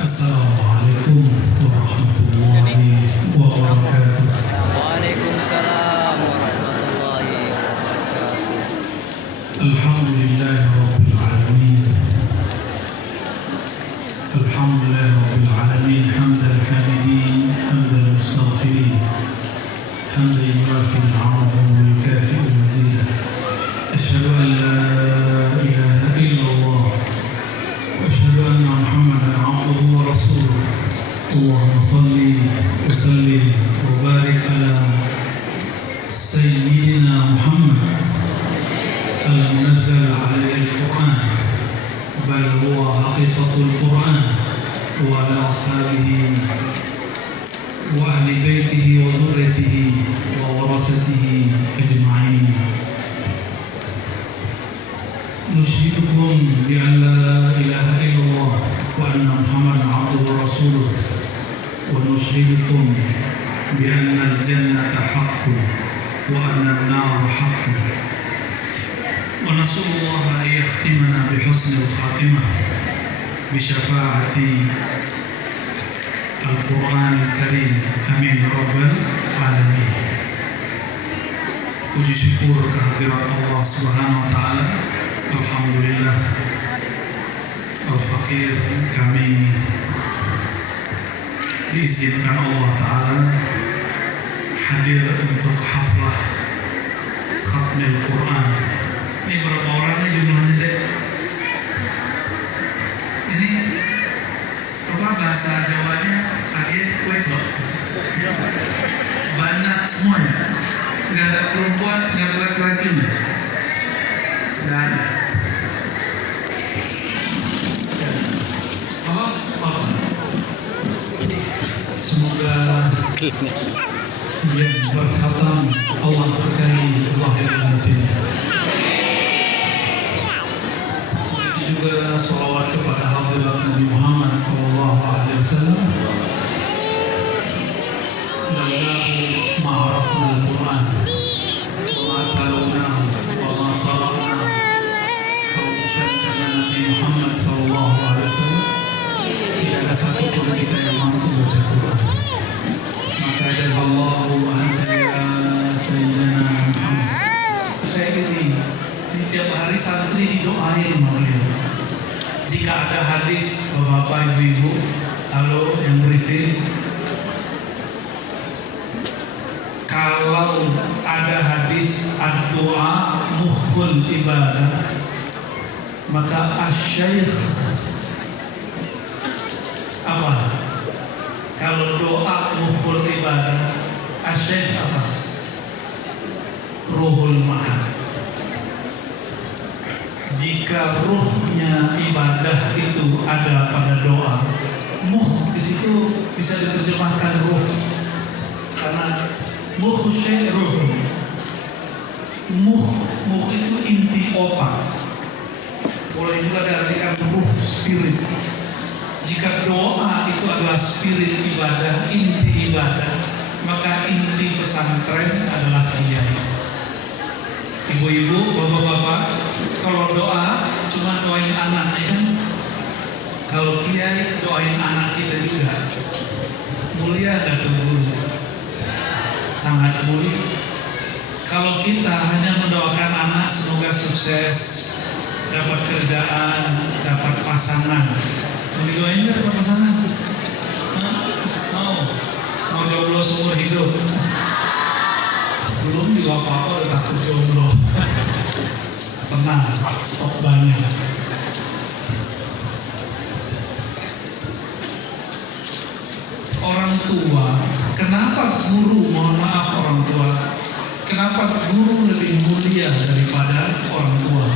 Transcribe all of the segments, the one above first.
Assalamualaikum warahmatullahi wabarakatuh. Waalaikumsalam warahmatullahi wabarakatuh. Alhamdulillahi rabbil alamin. Alhamdulillahi rabbil alamin. Hamdal hamidin, hamdal mustaghfirin, hamdan yuwafi ni'amahu wa yukafi'u mazidah. Asyhadu an la ilaha illallah wa asyhadu anna Muhammadan abduhu wa rasuluh. Allahumma salli wa sallim wa barik ala sayyidina Muhammad al-munazzal alayhi al-Quran, bal huwa haqiqatul Quran, wa ala ashabihi wa ahli baitihi wa dhurriyyatihi wa warasatihi ajma'in. Nusyhidukum bi an la ilaha illallah wa anna Muhammadan abduhu wa rasuluh, wa nusyhidukum bi anna al-jannata haqqun wa anna an-nara haqqun. ونسأل الله أن يختمنا بحسن الخاتمة بشفاعة القرآن الكريم آمين رب العالمين. Puji syukur kehadirat Allah Subhanahu wa taala. Alhamdulillah. Al-Fakir kami diizinkan Allah taala hadir untuk haflah khatmil Quran. Ini berapa orangnya jumlahnya dek? Ini apa bahasa Jawanya? Adik wedok, banat semuanya. Nggak ada perempuan, nggak ada laki-lakinya. Nggak ada. Awas, apa? Semoga yang berkhatam Allah berkahi zahir dan batin. Juga salawat kepada hadirat Nabi Muhammad SAW. Lallahu ma'arafna al-Quran wa ma'atalawnahu wa ma'atara'nahu kaubukan kata Nabi Muhammad SAW. Tidak ada satu pun kita yang mampu baca Quran. Maka jazallahu anta ya Sayyidina Muhammad. Saya ini tiap hari santri didoain oleh. Jika ada hadis bapak ibu-ibu, halo yang berisi, kalau ada hadis ad-doa mukhul ibadah, maka asy-syaikh apa? Kalau doa mukhul ibadah, asy-syaikh apa? Ruhul ma'ad. Jika ruhnya ibadah itu ada pada doa, muh di situ bisa diterjemahkan ruh, karena muh syai' ruh. Muh itu inti otak. Boleh juga diartikan ruh, spirit. Jika doa itu adalah spirit ibadah, inti ibadah, maka inti pesantren adalah kiai. Ibu-ibu, bapak-bapak, kalau doa cuma doain anak, ya kan? Kalau kiai doain anak kita juga. Mulia gak tuh guru? Sangat mulia. Kalau kita hanya mendoakan anak semoga sukses, dapat kerjaan, dapat pasangan, mau didoain gak dapat pasangan? Mau jomblo seumur hidup? Belum juga apa-apa udah takut jomblo. Tenang, stok banyak. Orang tua, kenapa guru, mohon maaf orang tua, kenapa guru lebih mulia daripada orang tua?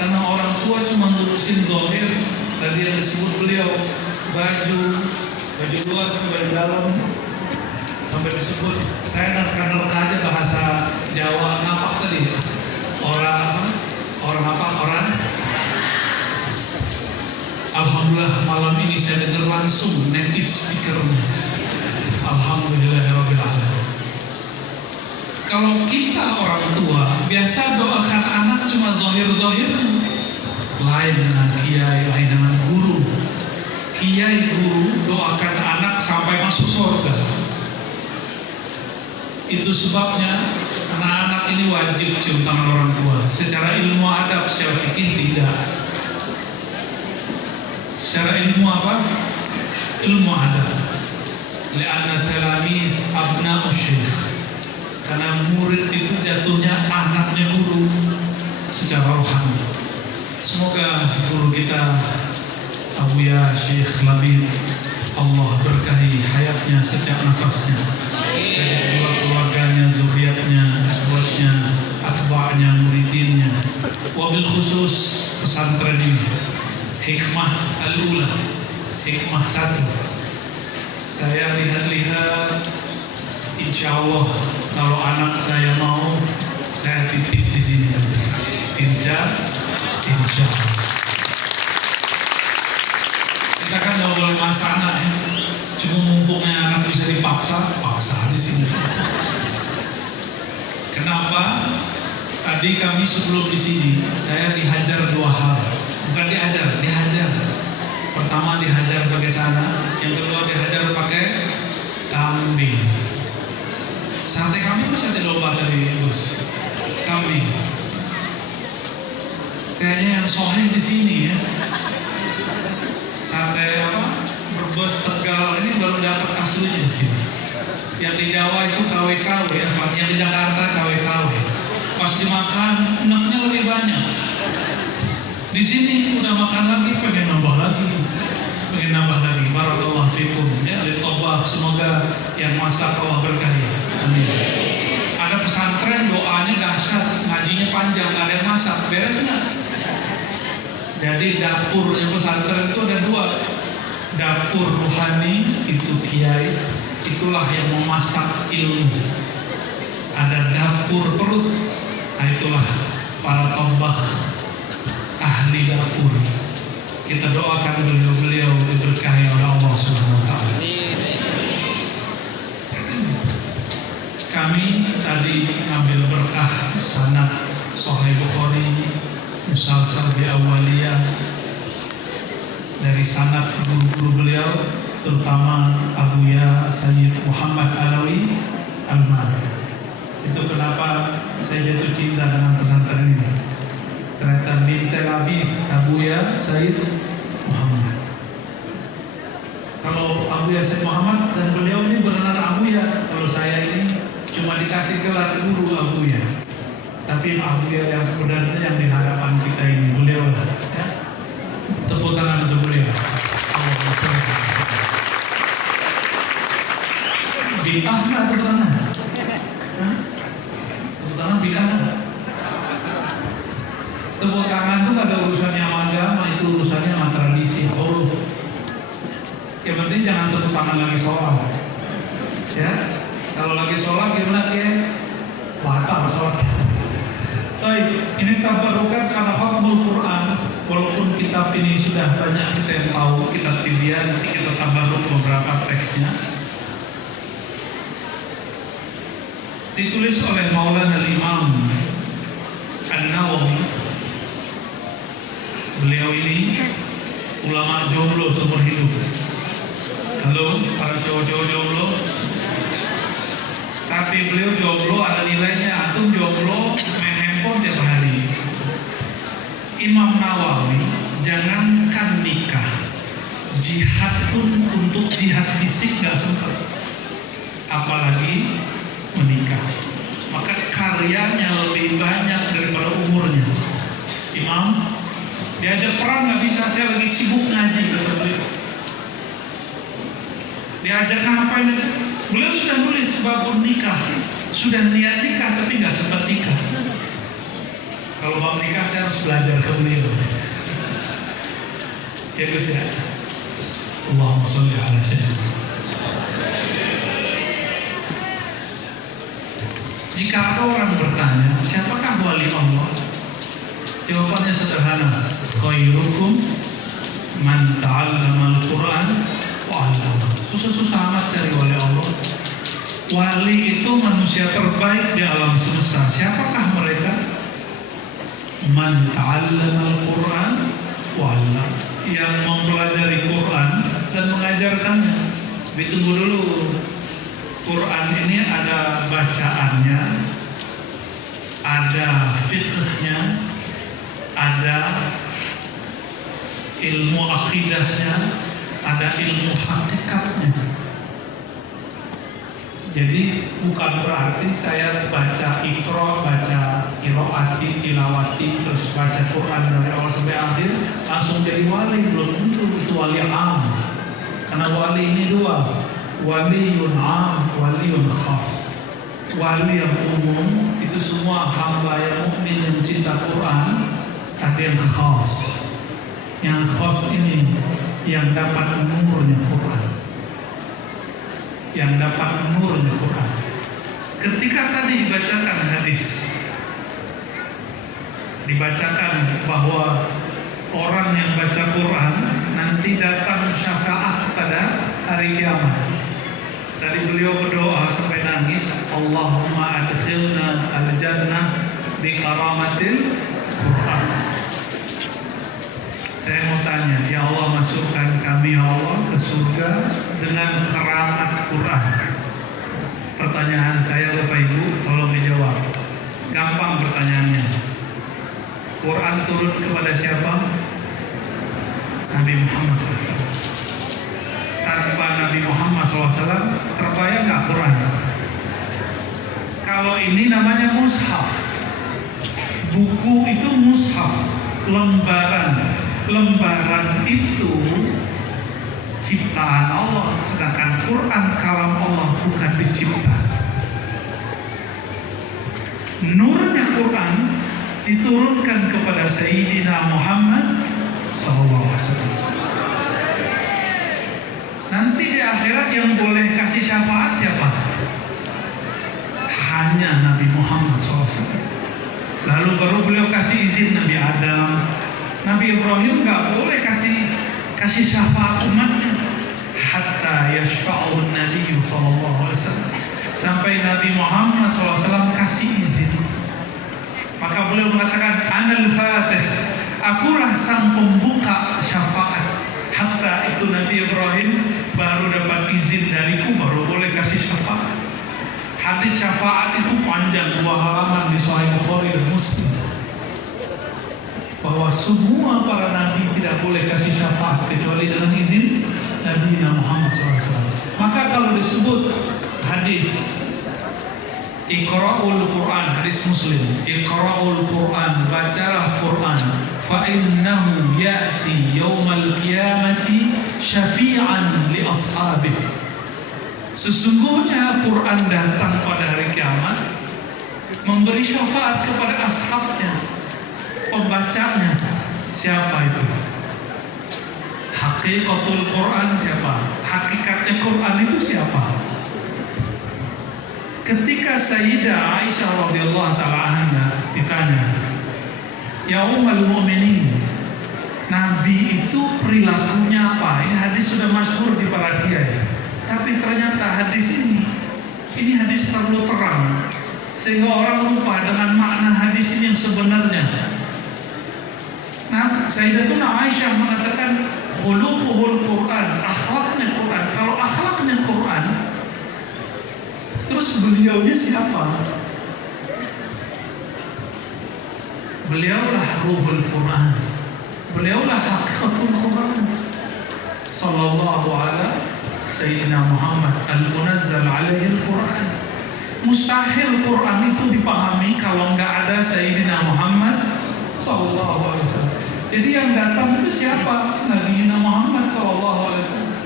Karena orang tua cuma ngurusin zahir, tadi yang disebut beliau, baju luar sampai baju dalam, sampai disebut, saya nerka-nerka aja bahasa Jawa, ngapak tadi, orang Alhamdulillah malam ini saya dengar langsung native speakernya. Alhamdulillahirabbil alamin. Kalau kita orang tua biasa doakan anak cuma zahir-zahir, lain dengan kiai, lain dengan guru. Kiai, guru masuk surga. Itu sebabnya anak-anak ini wajib cium tangan orang tua. Secara ilmu adab, secara fikih tidak. Secara ilmu apa? Ilmu adab. Li'anna talamiz abna'u syekh. Karena murid itu jatuhnya anaknya guru secara rohani. Semoga guru kita Abuya Syekh Labib, Allah berkahi hayatnya setiap nafasnya, dari keluarganya, zuriatnya, aswajnya, atba'nya, muridinnya. Wabil khusus pesantren ini, hikmah al-ula, hikmah satu. Saya lihat-lihat, insya Allah kalau anak saya mau, saya titip di sini. Insya Allah. Kita kan nggak boleh maksa anak ya. Cuma mumpungnya anak bisa dipaksa, paksa di sini. Kenapa? Tadi kami sebelum di sini, saya dihajar dua hal. Bukan dihajar. Pertama dihajar pakai sana, yang kedua dihajar pakai kambing. Sate kambing masih ada lomba tadi, Bos. Kambing. Kayaknya yang soheh di sini ya. Sate apa? Brebes Tegal ini baru dapat aslinya di sini. Yang di Jawa itu KW-KW ya, yang di Jakarta KW-KW. Pas dimakan, enaknya lebih banyak. Di sini udah makan lagi, pengen nambah lagi. Barakallahu fikum. Ya, litobah, semoga yang masak Allah berkahi. Amin. Ada pesantren doanya dahsyat, ngajinya panjang, ada yang masak, beres nggak? Jadi dapurnya pesantren itu ada dua. Dapur rohani itu kiai, itulah yang memasak ilmu. Ada dapur perut, nah itulah para tombah ahli dapur. Kita doakan beliau-beliau diberkahi oleh Allah Subhanahu wa taala. Kami tadi ngambil berkah sanad Sahih Bukhari musalsal di awaliyah dari sanad guru-guru beliau, terutama Abuya Sayyid Muhammad Alawi Al-Mari. Itu kenapa saya jatuh cinta dengan pesantren ini. Ternyata bintel habis Abuya Sayyid Muhammad. Kalau Abuya Sayyid Muhammad dan beliau ini benar Abuya. Kalau saya ini cuma dikasih gelar guru Abuya. Tapi Abuya yang sebenarnya yang di hadapan kita ini beliau lah. Ya. Tepuk tangan untuk beliau. Bid'ah nggak tepuk tangan? Tepuk tangan bid'ah nggak? Tepuk tangan itu nggak ada urusannya sama agama, itu urusannya sama tradisi, huruf. Yang penting jangan tepuk tangan lagi sholat. Ya, kalau lagi sholat gimana ya? Batal sholat. Baik, ini tabarukan karena hafal Quran. Walaupun kitab ini sudah banyak kita yang tahu, kitab Tibian, nanti kita tabaruk beberapa teksnya. Ditulis oleh Maulana Imam An-Nawawi. Beliau ini ulama jomblo seumur hidup. Halo, para cowok-cowok jomblo. Tapi beliau jomblo ada nilainya. Antum jomblo main handphone tiap hari. Imam Nawawi jangankan nikah, jihad pun untuk jihad fisik gak sempat, apalagi menikah. Maka karyanya lebih banyak daripada umurnya. Imam diajak perang gak bisa, saya lagi sibuk ngaji kata beliau. Diajak ngapain aja, beliau sudah nulis babun nikah, sudah niat nikah tapi gak sempat nikah. Kalau bab nikah saya harus belajar ke beliau. Ya Gus ya. Allahumma sholli ala sayyidina. Jika ada orang bertanya, siapakah wali Allah? Jawabannya sederhana. Khairukum man ta'allama al-Quran wa 'allama. Susah-susah amat cari wali Allah. Wali itu manusia terbaik di alam semesta. Siapakah mereka? Man ta'allama al-Quran wa 'allama, yang mempelajari Quran dan mengajarkannya. Ditunggu dulu. Quran ini ada bacaannya, ada fiqhnya, ada ilmu akidahnya, ada ilmu hakikatnya. Jadi bukan berarti saya baca ikro, baca kiroati, tilawati, terus baca Quran dari awal sampai akhir langsung jadi wali. Belum tentu itu wali am. Karena wali ini dua, waliun am, waliun khas. Wali yang umum itu semua hamba yang mukmin yang cinta Quran. Ada yang khas. Yang khas ini yang dapat nurnya Quran, yang dapat nurnya Quran. Ketika tadi dibacakan hadis, dibacakan bahwa orang yang baca Quran nanti datang syafaat pada hari kiamat. Tadi beliau berdoa sampai nangis, Allahumma adkhilna al-jannah bi karamatil Quran. Saya mau tanya, ya Allah masukkan kami ya Allah ke surga dengan keramat Quran. Pertanyaan saya Bapak Ibu, tolong dijawab. Gampang pertanyaannya. Quran turun kepada siapa? Nabi Muhammad SAW. Tanpa Nabi Muhammad SAW terbayang nggak Quran? Kalau ini namanya mushaf. Buku itu mushaf, lembaran. Lembaran itu ciptaan Allah, sedangkan Quran kalam Allah, bukan dicipta. Nurnya Quran diturunkan kepada Sayyidina Muhammad SAW. Nanti di akhirat yang boleh kasih syafaat siapa? Hanya Nabi Muhammad SAW. Lalu baru beliau kasih izin Nabi Adam, Nabi Ibrahim nggak boleh kasih syafaat umatnya. Hatta yashfa'un Nabi sallallahu alaihi wasallam, sampai Nabi Muhammad SAW kasih izin. Maka beliau mengatakan, Anal Fatih, akulah sang pembuka syafaat. Hatta itu Nabi Ibrahim baru dapat izin dariku, baru boleh kasih syafaat. Hadis syafaat itu panjang, 2 halaman di Sahih Bukhari dan Muslim. Bahwa semua para nabi tidak boleh kasih syafaat kecuali dengan izin Nabi Muhammad SAW. Maka kalau disebut hadis Iqra'ul Quran, hadis Muslim, Iqra'ul Quran, bacalah Quran, fa innahu ya'ti yaumal qiyamati syafi'an li ashabih. Sesungguhnya Quran datang pada hari kiamat memberi syafaat kepada ashabnya. Pembacanya siapa itu? Hakikatul Quran siapa? Hakikatnya Quran itu siapa? Ketika Sayyidah Aisyah radhiyallahu taala anha ditanya, "Ya Ummul Mukminin, Nabi itu perilakunya apa?" Ini hadis sudah masyhur di para kiai. Tapi ternyata hadis ini hadis terlalu terang sehingga orang lupa dengan makna hadis ini yang sebenarnya. Nah, Sayyidatuna Aisyah mengatakan khuluquhul Quran, akhlaknya Quran. Kalau akhlaknya Quran, terus beliaunya siapa? Beliaulah ruhul Quran. Beliaulah hakikatul Quran. Sallallahu ala Sayyidina Muhammad al-munazzal alaihi al-Quran. Mustahil Quran itu dipahami kalau nggak ada Sayyidina Muhammad sallallahu alaihi wasallam. Jadi yang datang itu siapa? Nabi Muhammad sallallahu alaihi wasallam.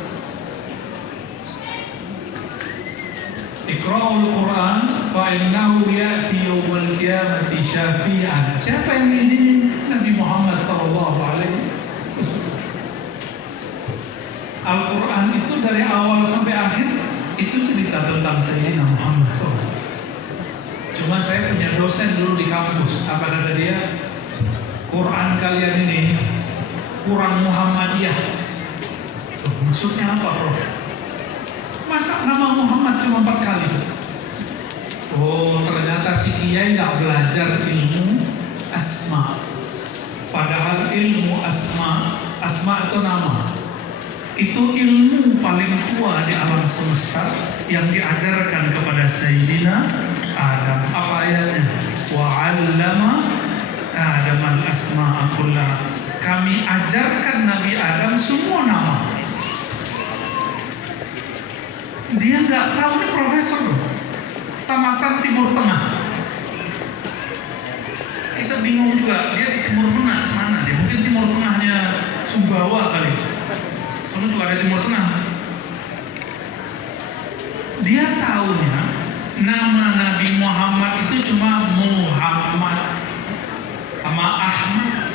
Iqra'ul Quran fa innahu ya'ti yawmal qiyamati syafi'an. Siapa yang izinin? Nabi Muhammad sallallahu alaihi wasallam. Al-Quran itu dari awal sampai akhir itu cerita tentang Sayyidina Muhammad SAW. Cuma saya punya dosen dulu di kampus, apa kata dia? Quran kalian ini kurang Muhammadiyah. Tuh, maksudnya apa, Prof? Masa nama Muhammad cuma 4 kali? Oh, ternyata si kiai nggak belajar ilmu asma. Padahal ilmu asma itu nama. Itu ilmu paling tua di alam semesta yang diajarkan kepada Sayyidina Adam. Apa ayatnya? Wa 'allama Adam al-asma'a kullaha. Kami ajarkan Nabi Adam semua nama. Dia nggak tahu, ini profesor loh, tamatan Timur Tengah. Kita bingung juga, dia di Timur Tengah mana dia? Mungkin Timur Tengahnya Sumbawa kali. Soalnya juga ada Timur Tengah. Dia tahunya nama Nabi Muhammad itu cuma Muhammad sama Ahmad.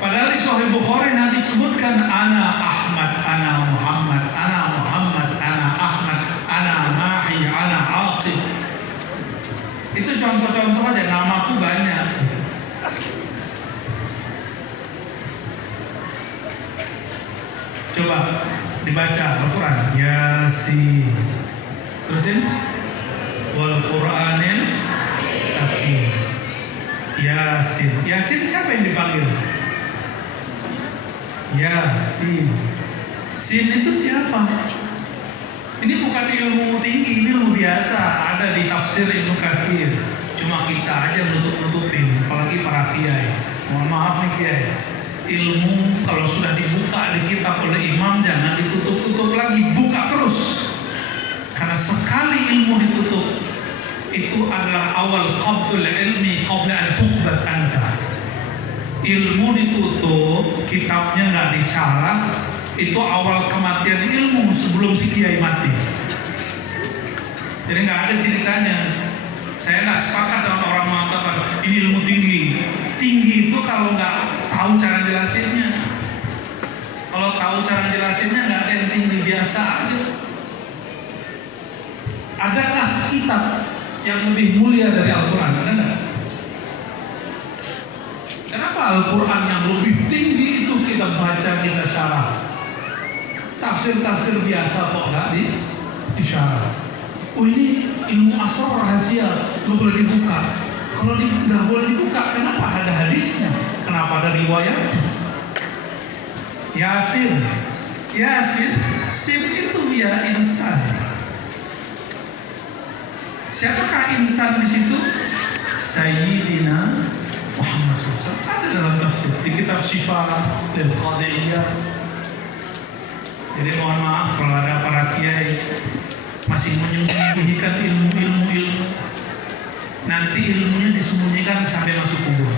Padahal di Sahih Bukhari Nabi sebutkan ana Ahmad, ana Muhammad, ana Muhammad, ana Ahmad, ana Mahi, ana Aqib. Itu contoh-contoh aja, namaku banyak. Coba dibaca Al-Quran. Yasin. Terusin. Wal Qur'anil Hakim. Yasin. Yasin siapa yang dipanggil? Yasin. Sin itu siapa? Ini bukan ilmu tinggi, ini ilmu biasa. Ada di tafsir Ibnu Katsir. Cuma kita aja nutup-nutupin, apalagi para kiai. Mohon maaf nih kiai. Ilmu kalau sudah dibuka di kitab oleh imam jangan ditutup-tutup lagi, buka terus. Karena sekali ilmu ditutup, itu adalah awal qabdul ilmi qabla an tuqbad anta. Ilmu ditutup, kitabnya nggak disyarah, itu awal kematian ilmu sebelum si kiai mati. Jadi nggak ada ceritanya. Saya nggak sepakat dengan orang mengatakan ini ilmu tinggi. Tinggi itu kalau nggak tahu cara jelasinnya. Kalau tahu cara jelasinnya nggak ada yang tinggi, biasa aja. Adakah kitab yang lebih mulia dari Al-Quran? Ada nggak? Kenapa Al-Quran yang lebih tinggi itu kita baca, kita syarah? Tafsir-tafsir biasa kok nggak disyarah. Oh ini ilmu asrar rahasia, nggak boleh dibuka. Kalau nggak boleh dibuka, kenapa ada hadisnya? Kenapa ada riwayat? Yasin, Yasin, Sim itu ya insan. Siapakah insan di situ? Sayyidina Muhammad SAW. Ada dalam tafsir di kitab Syifa dan Qadiyah. Jadi mohon maaf kalau ada para kiai masih menyembunyikan ilmu. Nanti ilmunya disembunyikan sampai masuk kubur.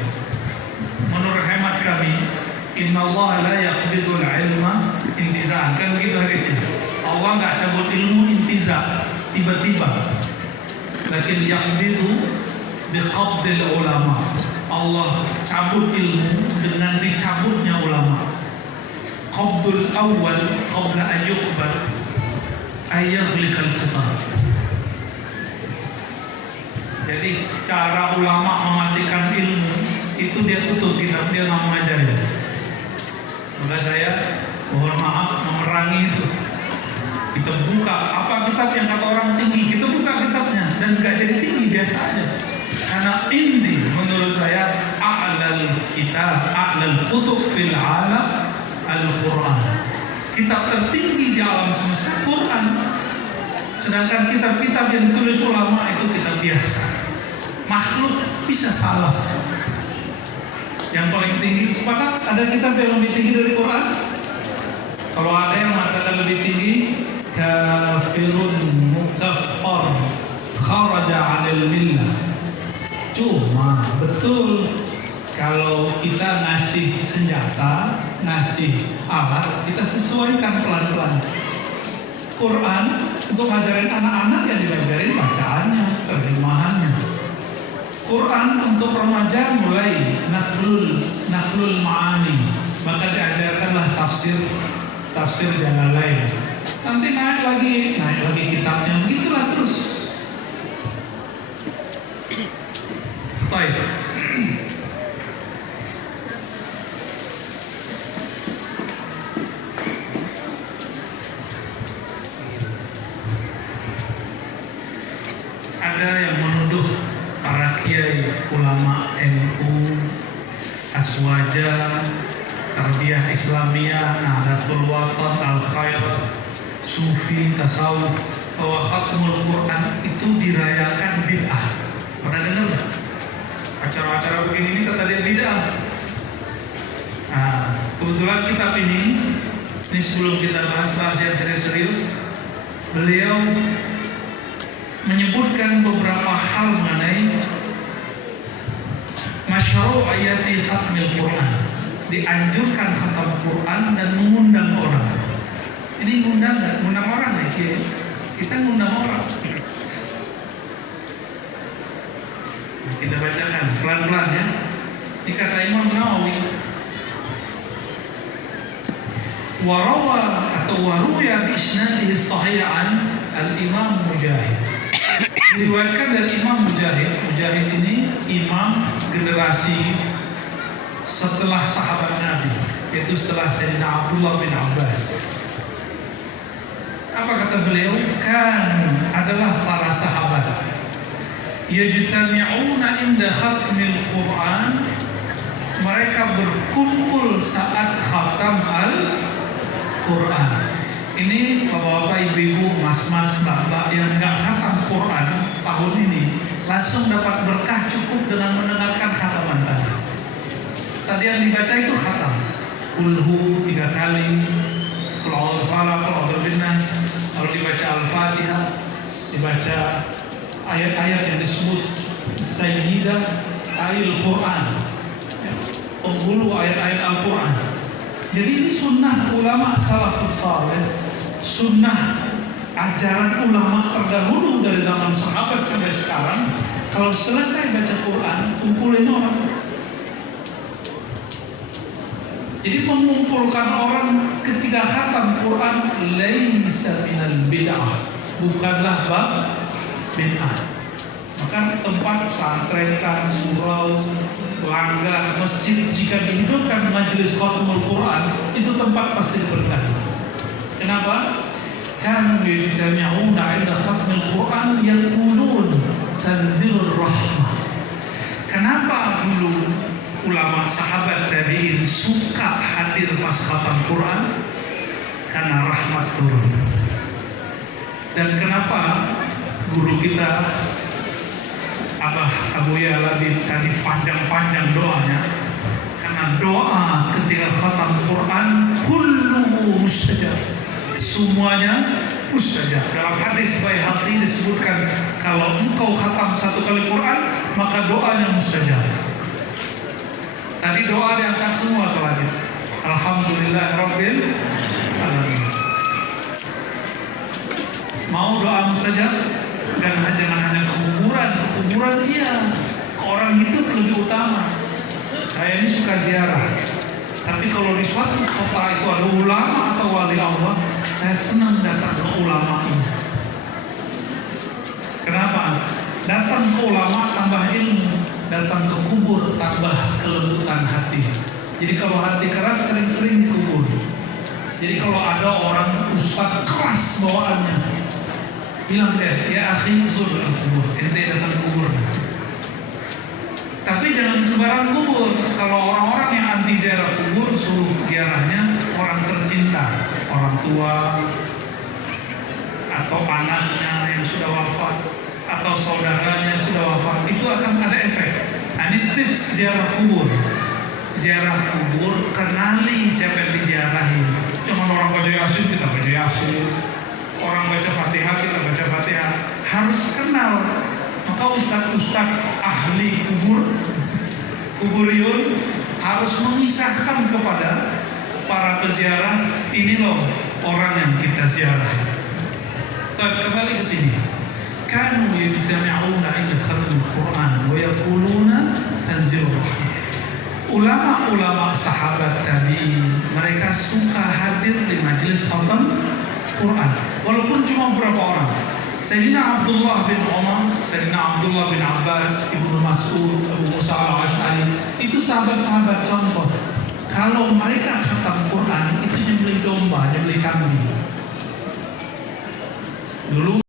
Menurut hemat kami, Inna Allah la yaqbidul ilma intiza'an. Kan begitu hadisnya. Allah nggak cabut ilmu intiza tiba-tiba. Lakin yaqbidu biqabdil ulama. Allah cabut ilmu dengan dicabutnya ulama. Qabdul awal qabla an yuqbal ayaghlikal kitab. Jadi cara ulama mematikan ilmu itu dia tutup kitab, dia nggak mengajarin. Maka saya mohon maaf memerangi itu. Kita buka apa kitab yang kata orang tinggi, kita buka kitabnya dan nggak jadi tinggi, biasa aja. Karena inti menurut saya a'lal kitab, a'lal kutub fil alam Al-Quran. Kitab tertinggi di alam semesta Quran. Sedangkan kitab-kitab yang ditulis ulama itu kitab biasa. Makhluk bisa salah. Yang paling tinggi, sepakat ada kitab yang lebih tinggi dari Quran? Kalau ada yang mengatakan lebih tinggi, kafirun mukaffar kharaja 'anil millah. Cuma betul kalau kita ngasih senjata, ngasih alat, kita sesuaikan pelan-pelan. Quran untuk ngajarin anak-anak yang diajarin bacaannya, terjemahannya. Quran untuk remaja mulai naklul ma'ani, maka diajarkanlah tafsir Jalalain. Nanti naik lagi kitabnya, begitulah terus. Baik. Ada yang menuduh para kiai, ulama NU, Aswaja tarbiyah Islamiyah, Nahdlatul Watan, Al-Khair, Sufi, Tasawuf, bahwa khatmul Quran itu dirayakan bid'ah. Pernah dengar nggak? Acara-acara begini ini kata dia bid'ah. Nah, kebetulan kitab ini sebelum kita bahas yang serius-serius, beliau menyebutkan beberapa hal mengenai masyru'iyati khatmil Quran, dianjurkan khatam Quran dan mengundang orang. Ini ngundang orang ya, kita ngundang orang. Nah, kita bacakan pelan-pelan ya. Ini kata Imam Nawawi, warawa atau waruya bi isnadihi sahih an al-Imam Mujahid. Diriwayatkan dari Imam Mujahid. Mujahid ini imam generasi setelah sahabat Nabi, yaitu setelah Sayyidina Abdullah bin Abbas. Apa kata beliau? Kan adalah para sahabat yajtami'una inda khatmil Quran, mereka berkumpul saat khatam Al-Quran. Ini bapak-bapak, ibu-ibu, mas-mas, mbak-mbak yang nggak khatam Quran tahun ini langsung dapat berkah cukup dengan mendengarkan khataman tadi. Tadi yang dibaca itu khatam Kulhu 3 kali, Qul a'udzu falaq, Qul a'udzu binnas, lalu dibaca Al-Fatihah, dibaca ayat-ayat yang disebut Sayyidah Al-Quran, penghulu ayat-ayat Al-Quran. Jadi ini sunnah ulama salafus saleh, sunnah ajaran ulama terdahulu dari zaman sahabat sampai sekarang. Kalau selesai baca Quran, kumpulin orang. Jadi mengumpulkan orang ketika khatam Quran laisa minal bid'ah, bukanlah bab bid'ah. Maka tempat pesantren, surau, langgar, masjid, jika dihidupkan majelis khatmul Quran, itu tempat pasti berkah. Kenapa? Kanu yajtami'una 'inda khatmil Quran yaqulun tanzilur rahmah. Kenapa dulu ulama sahabat tabi'in suka hadir pas khatam Quran? Karena rahmat turun. Dan kenapa guru kita Abah Abu Ya Labib tadi panjang-panjang doanya? Karena doa ketika khatam Quran kulluhu mustajab, semuanya mustajab. Dalam hadis Baihaqi disebutkan, kalau engkau khatam 1 kali Quran maka doanya mustajab. Tadi doa diangkat semua atau lagi? Alhamdulillah Rabbil Alamin. Mau doa mustajab? Dan jangan hanya kuburan iya, orang hidup lebih utama. Saya ini suka ziarah, tapi kalau di suatu kota itu ada ulama atau wali Allah, saya senang datang ke ulama ini. Kenapa? Datang ke ulama tambah ilmu, datang ke kubur tambah kelembutan hati. Jadi kalau hati keras sering-sering dikubur. Jadi kalau ada orang ustaz keras bawaannya, bilang deh, ya akhi zur al-kubur, ente datang kubur. Tapi jangan sembarang kubur. Kalau orang-orang yang anti ziarah kubur, suruh ziarahnya orang tercinta, orang tua, atau anaknya yang sudah wafat, atau saudaranya yang sudah wafat. Itu akan ada efek. Nah, ini tips ziarah kubur. Ziarah kubur, kenali siapa yang diziarahi. Jangan orang baca Yasin, kita baca Yasin. Orang baca Fatihah, kita baca Fatihah. Harus kenal. Maka ustaz-ustaz ahli kuburiyun harus mengisahkan kepada para peziarah, ini loh orang yang kita ziarah. Kembali ke sini. Kanu yajtami'una 'inda khatmil Quran wa yaquluna tanzilur rahmah. Ulama-ulama sahabat tabi'in, mereka suka hadir di majelis khatam Quran, walaupun cuma beberapa orang. Sayyidina Abdullah bin Umar, Sayyidina Abdullah bin Abbas, Ibnu Mas'ud, Abu Musa al-Ash'ari, itu sahabat-sahabat contoh. Kalau mereka khatam Quran, itu nyembelih domba, nyembelih kambing. Dulu